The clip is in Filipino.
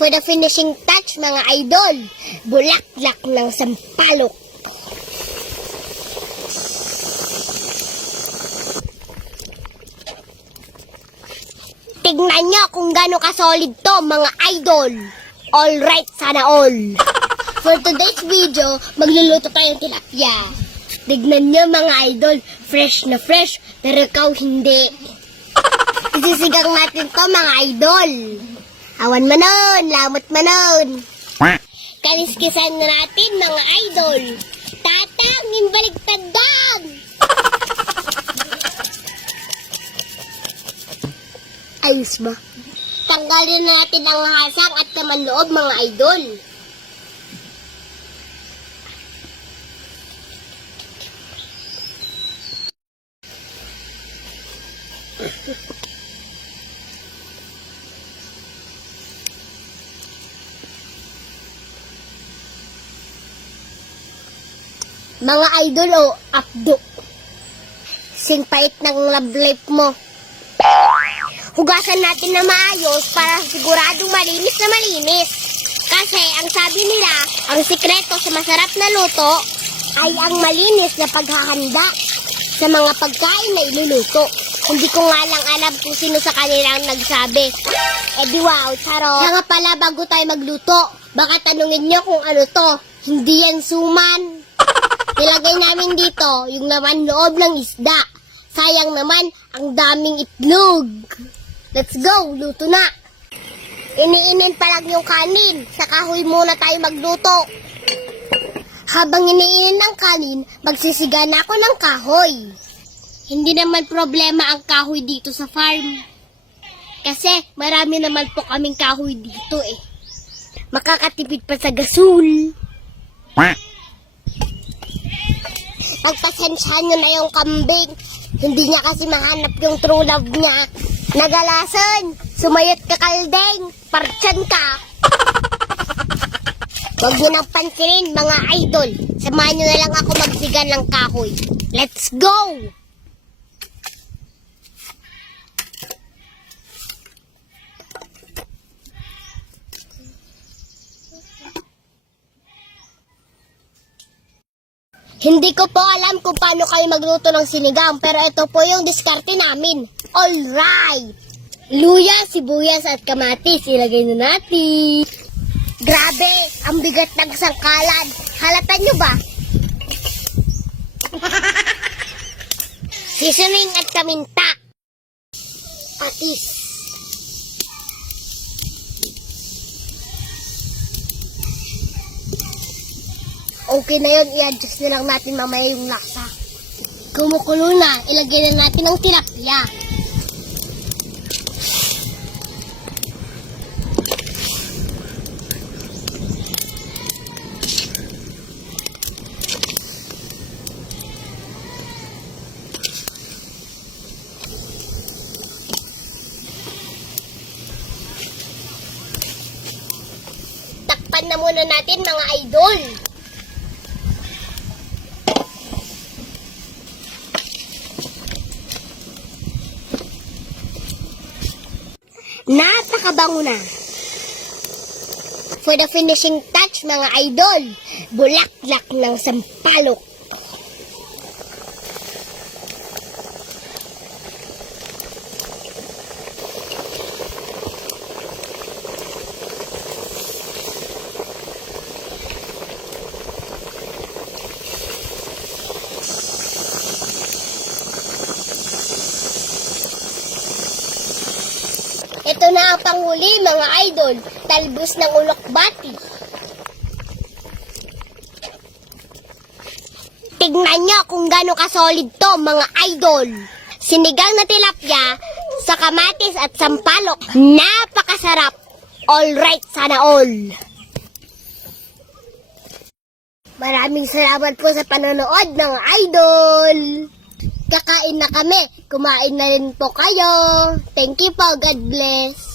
For the finishing touch, mga idol, bulaklak ng sampalok. Tignan nyo kung gaano ka-solid to, mga idol. Alright, sana all. For today's video, magluluto tayong tilapia. Tignan nyo, mga idol, fresh na fresh, pero ikaw hindi. Isisigang natin to, mga idol. Awan mo nun, lamot mo nun. Kaliskisan na natin, mga idol. Tatang, imbaligtad doon. Ayos ba? Tanggalin natin ang hasang at laman loob, mga idol. Mga idol o apdo. Singpait ng love life mo. Hugasan natin na maayos para siguradong malinis na malinis. Kasi ang sabi nila, ang sikreto sa masarap na luto ay ang malinis na paghahanda sa mga pagkain na iluluto. Hindi ko nga lang alam kung sino sa kanilang nagsabi. Di wow, charot. Kaya nga pala bago tayo magluto, baka tanungin nyo kung ano to. Hindi yan suman. Nilagay namin dito yung laman loob ng isda. Sayang naman, ang daming itlog. Let's go, luto na. Iniinin pa lang yung kanin. Sa kahoy muna tayo magluto. Habang iniinin ang kanin, magsisiga na ako ng kahoy. Hindi naman problema ang kahoy dito sa farm. Kasi marami naman po kaming kahoy dito eh. Makakatipid pa sa gasol. Pagpasensyahan nyo na yung kambing. Hindi niya kasi mahanap yung true love niya. Nagalasan, sumayot ka kaldeng, partyan ka. Huwag nyo nang pansinin, mga idol. Samahan nyo na lang ako magsiga ng kahoy. Let's go! Hindi ko po alam kung paano kayo magluto ng sinigang, pero ito po yung diskarte namin. Alright! Luya, sibuyas at kamatis, ilagay na natin. Grabe, ang bigat ng sangkalan. Halata nyo ba? Seasoning at paminta. Patis. Okay na yun, i-adjust na lang natin mamaya yung lasa. Kumukulo na, ilagay na natin ang tilapia. Takpan na muna natin, mga idol. Napakabango na. For the finishing touch, mga idol, bulaklak ng sampalok. Ito na ang panghuli, mga idol, talbos ng ulokbati. Tignan nyo kung gaano ka-solid to, mga idol. Sinigang na tilapia sa kamatis at sampalok. Napakasarap. Alright, sana all. Maraming salamat po sa panonood, mga idol. Kakain na kami. Kumain na rin po kayo. Thank you po. God bless.